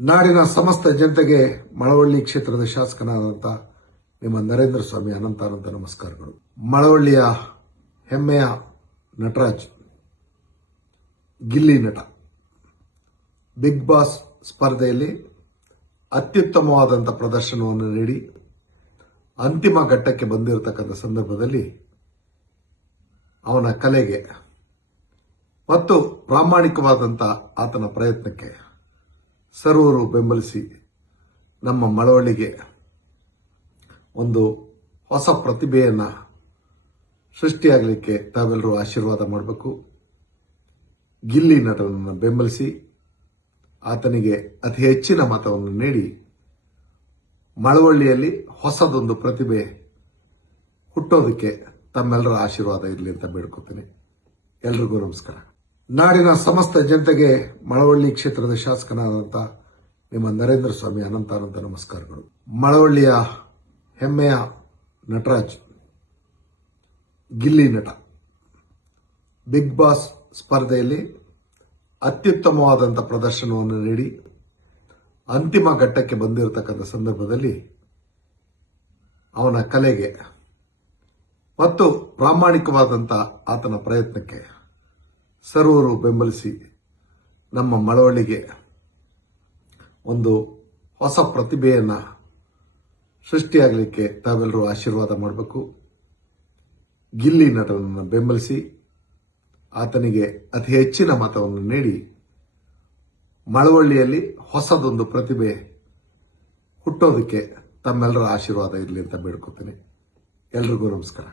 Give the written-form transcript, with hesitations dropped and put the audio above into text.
ನಾಡಿನ ಸಮಸ್ತ ಜನತೆಗೆ ಮಳವಳ್ಳಿ ಕ್ಷೇತ್ರದ ಶಾಸಕನಾದಂಥ ನಿಮ್ಮ ನರೇಂದ್ರ ಸ್ವಾಮಿ ಅನಂತ ನಮಸ್ಕಾರಗಳು. ಮಳವಳ್ಳಿಯ ಹೆಮ್ಮೆಯ ನಟರಾಜ್, ಗಿಲ್ಲಿ ನಟ, ಬಿಗ್ ಬಾಸ್ ಸ್ಪರ್ಧೆಯಲ್ಲಿ ಅತ್ಯುತ್ತಮವಾದಂಥ ಪ್ರದರ್ಶನವನ್ನು ನೀಡಿ ಅಂತಿಮ ಘಟ್ಟಕ್ಕೆ ಬಂದಿರತಕ್ಕಂಥ ಸಂದರ್ಭದಲ್ಲಿ ಅವನ ಕಲೆಗೆ ಮತ್ತು ಪ್ರಾಮಾಣಿಕವಾದಂಥ ಆತನ ಪ್ರಯತ್ನಕ್ಕೆ ಸರ್ವರು ಬೆಂಬಲಿಸಿ ನಮ್ಮ ಮಳವಳ್ಳಿಗೆ ಒಂದು ಹೊಸ ಪ್ರತಿಭೆಯನ್ನು ಸೃಷ್ಟಿಯಾಗಲಿಕ್ಕೆ ತಾವೆಲ್ಲರೂ ಆಶೀರ್ವಾದ ಮಾಡಬೇಕು. ಗಿಲ್ಲಿ ನಟನನ್ನು ಬೆಂಬಲಿಸಿ ಆತನಿಗೆ ಅತಿ ಹೆಚ್ಚಿನ ಮತವನ್ನು ನೀಡಿ ಮಳವಳ್ಳಿಯಲ್ಲಿ ಹೊಸದೊಂದು ಪ್ರತಿಭೆ ಹುಟ್ಟೋದಕ್ಕೆ ತಮ್ಮೆಲ್ಲರ ಆಶೀರ್ವಾದ ಇರಲಿ ಅಂತ ಬೇಡ್ಕೊತೀನಿ. ಎಲ್ರಿಗೂ ನಮಸ್ಕಾರ. ನಾಡಿನ ಸಮಸ್ತ ಜನತೆಗೆ ಮಳವಳ್ಳಿ ಕ್ಷೇತ್ರದ ಶಾಸಕನಾದಂಥ ನಿಮ್ಮ ನರೇಂದ್ರ ಸ್ವಾಮಿ ಅನಂತ ನಮಸ್ಕಾರಗಳು. ಮಳವಳ್ಳಿಯ ಹೆಮ್ಮೆಯ ನಟರಾಜ್, ಗಿಲ್ಲಿ ನಟ, ಬಿಗ್ ಬಾಸ್ ಸ್ಪರ್ಧೆಯಲ್ಲಿ ಅತ್ಯುತ್ತಮವಾದಂಥ ಪ್ರದರ್ಶನವನ್ನು ನೀಡಿ ಅಂತಿಮ ಘಟ್ಟಕ್ಕೆ ಬಂದಿರತಕ್ಕಂಥ ಸಂದರ್ಭದಲ್ಲಿ ಅವನ ಕಲೆಗೆ ಮತ್ತು ಪ್ರಾಮಾಣಿಕವಾದಂಥ ಆತನ ಪ್ರಯತ್ನಕ್ಕೆ ಸರ್ವರು ಬೆಂಬಲಿಸಿ ನಮ್ಮ ಮಳವಳ್ಳಿಗೆ ಒಂದು ಹೊಸ ಪ್ರತಿಭೆಯನ್ನು ಸೃಷ್ಟಿಯಾಗಲಿಕ್ಕೆ ತಾವೆಲ್ಲರೂ ಆಶೀರ್ವಾದ ಮಾಡಬೇಕು. ಗಿಲ್ಲಿ ನಟನನ್ನು ಬೆಂಬಲಿಸಿ ಆತನಿಗೆ ಅತಿ ಹೆಚ್ಚಿನ ಮತವನ್ನು ನೀಡಿ ಮಳವಳ್ಳಿಯಲ್ಲಿ ಹೊಸದೊಂದು ಪ್ರತಿಭೆ ಹುಟ್ಟೋದಕ್ಕೆ ತಮ್ಮೆಲ್ಲರ ಆಶೀರ್ವಾದ ಇರಲಿ ಅಂತ ಬೇಡ್ಕೊತೀನಿ. ಎಲ್ರಿಗೂ ನಮಸ್ಕಾರ.